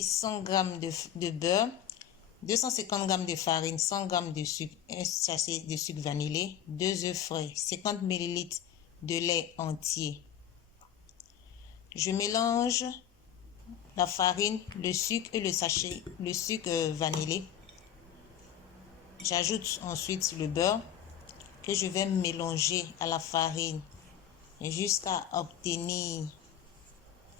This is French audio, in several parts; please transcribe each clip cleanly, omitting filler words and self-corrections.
j'utilise 100 g de beurre, 250 g de farine, 100 g de sucre, un sachet de sucre vanillé, 2 œufs frais, 50 ml de lait entier. Je mélange la farine, le sucre et le sachet, le sucre vanillé. J'ajoute ensuite le beurre que je vais mélanger à la farine jusqu'à obtenir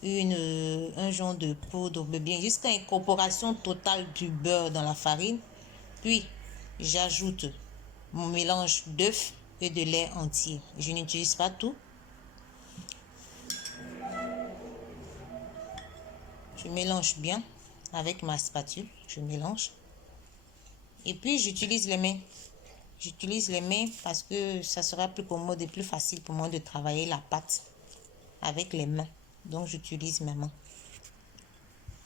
un genre de poudre, bien jusqu'à incorporation totale du beurre dans la farine. Puis j'ajoute mon mélange d'œufs et de lait entier. Je n'utilise pas tout. Je mélange bien avec ma spatule. Je mélange. Et puis j'utilise les mains. J'utilise les mains parce que ça sera plus commode et plus facile pour moi de travailler la pâte avec les mains. Donc j'utilise mes mains.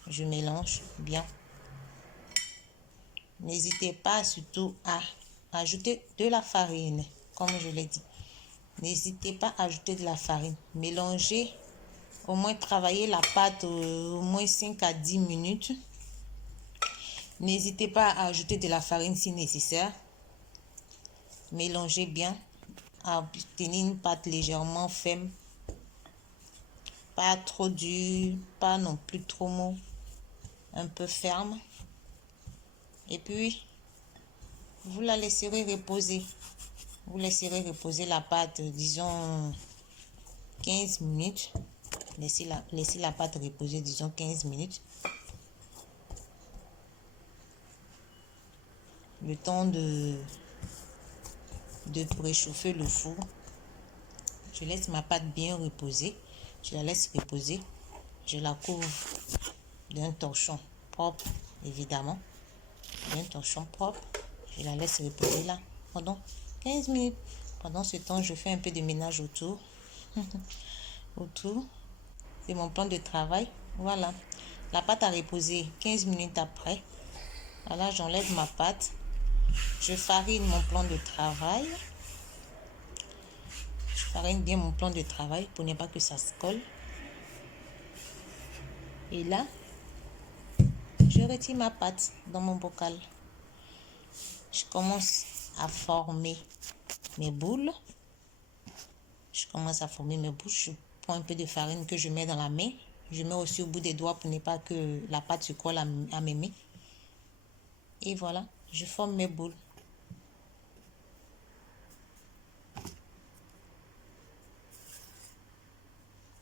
Je mélange bien. N'hésitez pas surtout à ajouter de la farine, comme je l'ai dit. N'hésitez pas à ajouter de la farine. Mélangez, au moins travailler la pâte au moins 5 à 10 minutes. N'hésitez pas à ajouter de la farine si nécessaire. Mélangez bien à obtenir une pâte légèrement ferme. Pas trop dure, pas non plus trop mou. Un peu ferme. Et puis, vous la laisserez reposer. Vous laisserez reposer la pâte, disons 15 minutes. Laissez la pâte reposer, disons 15 minutes. Le temps de préchauffer le four. Je laisse ma pâte bien reposer. Je la laisse reposer. Je la couvre d'un torchon propre, évidemment. D'un torchon propre. Je la laisse reposer là pendant 15 minutes. Pendant ce temps, je fais un peu de ménage autour. Autour. C'est mon plan de travail. Voilà. La pâte a reposé 15 minutes après. Voilà, j'enlève ma pâte. Je farine mon plan de travail. Je farine bien mon plan de travail pour ne pas que ça se colle. Et là, je retire ma pâte dans mon bocal. Je commence à former mes boules. Je prends un peu de farine que je mets dans la main. Je mets aussi au bout des doigts pour ne pas que la pâte se colle à mes mains. Et voilà, je forme mes boules.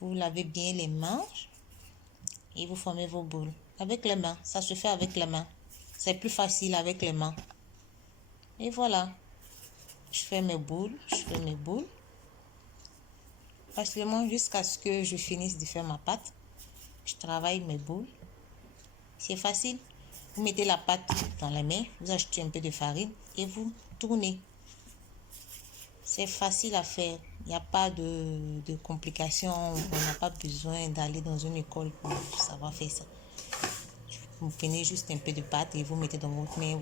Vous lavez bien les mains et vous formez vos boules. Avec les mains, ça se fait avec les mains. C'est plus facile avec les mains. Et voilà, je fais mes boules, facilement jusqu'à ce que je finisse de faire ma pâte. Je travaille mes boules. C'est facile. Vous mettez la pâte dans les mains, vous achetez un peu de farine et vous tournez. C'est facile à faire. Il n'y a pas de complications. On n'a pas besoin d'aller dans une école pour savoir faire ça. Vous prenez juste un peu de pâte et vous mettez dans votre main.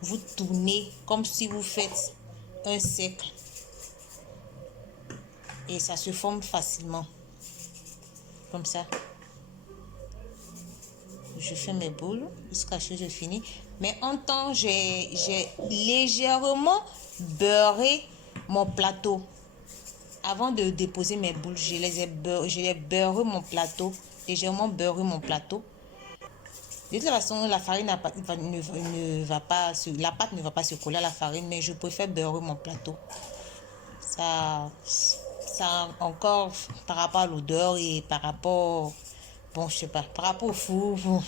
Vous tournez comme si vous faites un cercle. Et ça se forme facilement. Comme ça. Je fais mes boules jusqu'à ce que je finis. Mais en temps, j'ai légèrement beurré mon plateau. Avant de déposer mes boules, j'ai beurré mon plateau. Légèrement beurré mon plateau. De toute façon, la farine la pâte ne va pas se coller à la farine, mais je préfère beurrer mon plateau. Ça encore par rapport à l'odeur et par rapport, bon, je sais pas, par rapport au four, bon.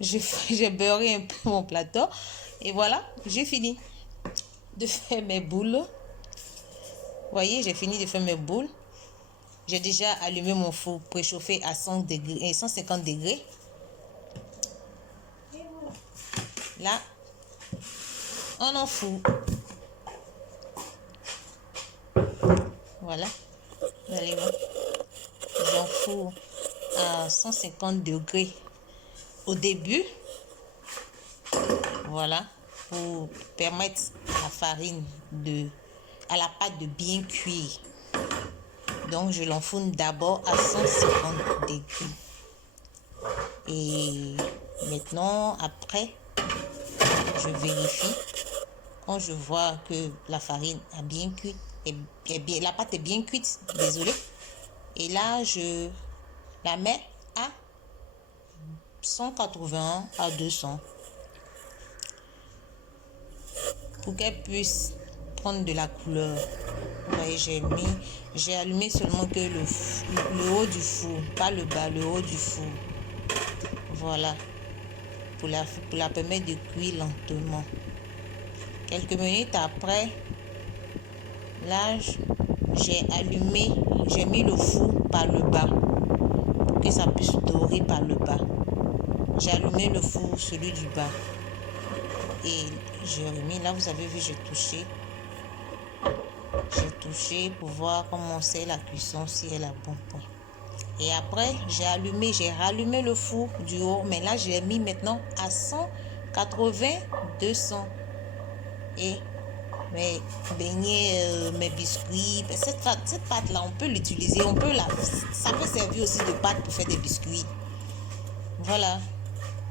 J'ai beurré un peu mon plateau et voilà, j'ai fini de faire mes boules. Vous voyez, j'ai fini de faire mes boules. J'ai déjà allumé mon four préchauffé à 100 degrés, 150 degrés. Là, on en fout. Voilà, vous allez voir. J'en fous à 150 degrés au début. Voilà, pour permettre à la pâte de bien cuire. Donc, je l'enfourne d'abord à 150 degrés. Et maintenant, après, je vérifie. Quand je vois que la farine a bien cuit, la pâte est bien cuite, désolé. Et là, je la mets à 180 à 200 pour qu'elle puisse prendre de la couleur. Vous voyez, j'ai allumé seulement que le haut du four, pas le bas, le haut du four. Voilà, pour la permettre de cuire lentement. Quelques minutes après, là, j'ai mis le four par le bas pour que ça puisse dorer par le bas. J'ai allumé le four, celui du bas. Et j'ai remis, là vous avez vu, j'ai touché pour voir comment c'est la cuisson, si elle a bon point. Et après, j'ai rallumé le four du haut, mais là j'ai mis maintenant à 180, 200. Et mes beignets, mes biscuits, cette pâte là, on peut l'utiliser, ça peut servir aussi de pâte pour faire des biscuits. Voilà,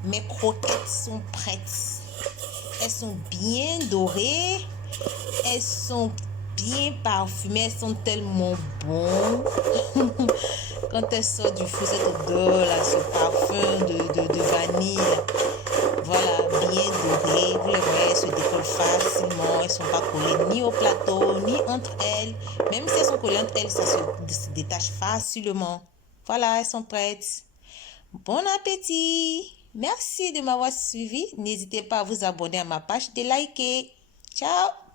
mes croquettes sont prêtes. Elles sont bien dorées, elles sont bien parfumées, elles sont tellement bonnes. Quand elles sortent du four, cette odeur là, ce parfum de vanille, voilà, bien dorées. Vous les voyez, elles se décollent facilement, elles ne sont pas collées ni au plateau, ni entre elles. Même si elles sont collées entre elles, ça se détache facilement. Voilà, elles sont prêtes. Bon appétit! Merci de m'avoir suivi. N'hésitez pas à vous abonner à ma page, de liker. Ciao!